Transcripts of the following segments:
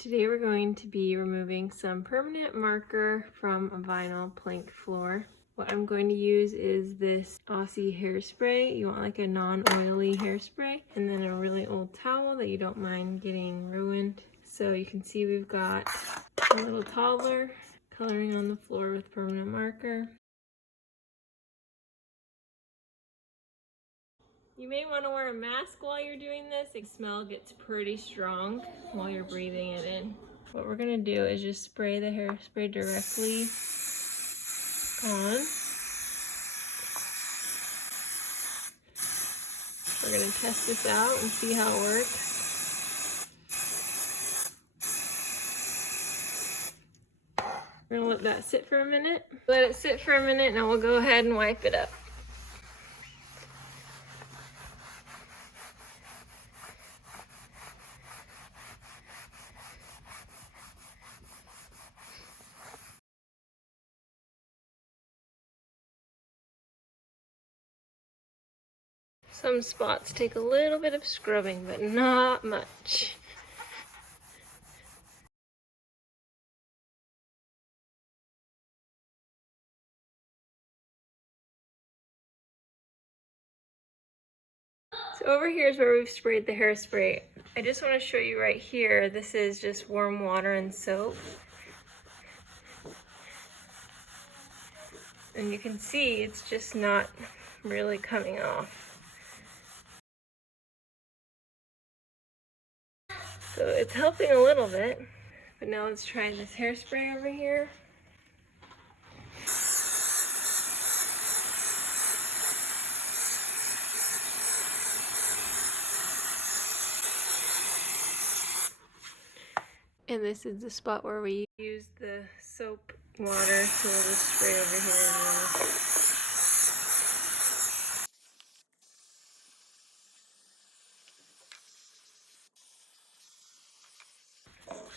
Today we're going to be removing some permanent marker from a vinyl plank floor. What I'm going to use is this Aussie hairspray. You want like a non-oily hairspray, and then a really old towel that you don't mind getting ruined. So you can see we've got a little toddler coloring on the floor with permanent marker. You may want to wear a mask while you're doing this. The smell gets pretty strong while you're breathing it in. What we're going to do is just spray the hairspray directly on. We're going to test this out and see how it works. We're going to let that sit for a minute. Let it sit for a minute and we'll go ahead and wipe it up. Some spots take a little bit of scrubbing, but not much. So over here is where we've sprayed the hairspray. I just want to show you right here, this is just warm water and soap. And you can see it's just not really coming off. So it's helping a little bit, but now let's try this hairspray over here. And this is the spot where we use the soap water, so we'll just spray over here as well.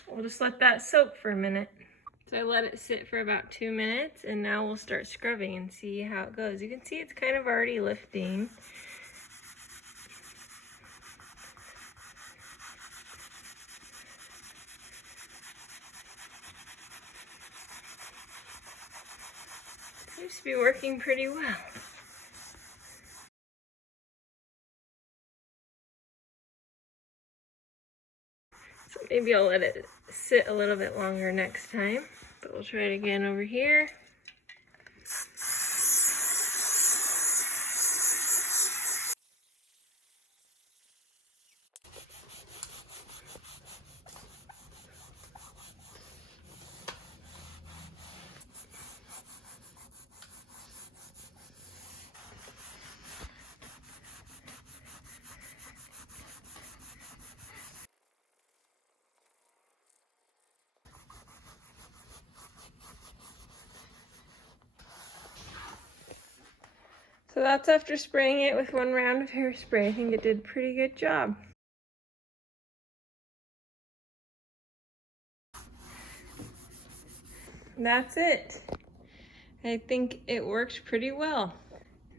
We'll just let that soak for a minute. So I let it sit for about 2 minutes, and now we'll start scrubbing and see how it goes. You can see it's kind of already lifting. Seems to be working pretty well. So maybe I'll let it sit a little bit longer next time, but we'll try it again over here. So that's after spraying it with 1 round of hairspray. I think it did a pretty good job. And that's it. I think it worked pretty well.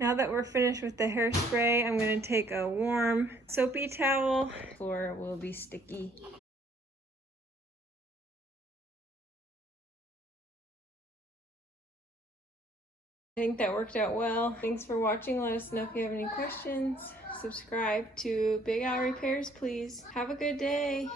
Now that we're finished with the hairspray, I'm going to take a warm soapy towel, or it will be sticky. I think that worked out well. Thanks for watching. Let us know if you have any questions. Subscribe to Big Al Repairs, please. Have a good day.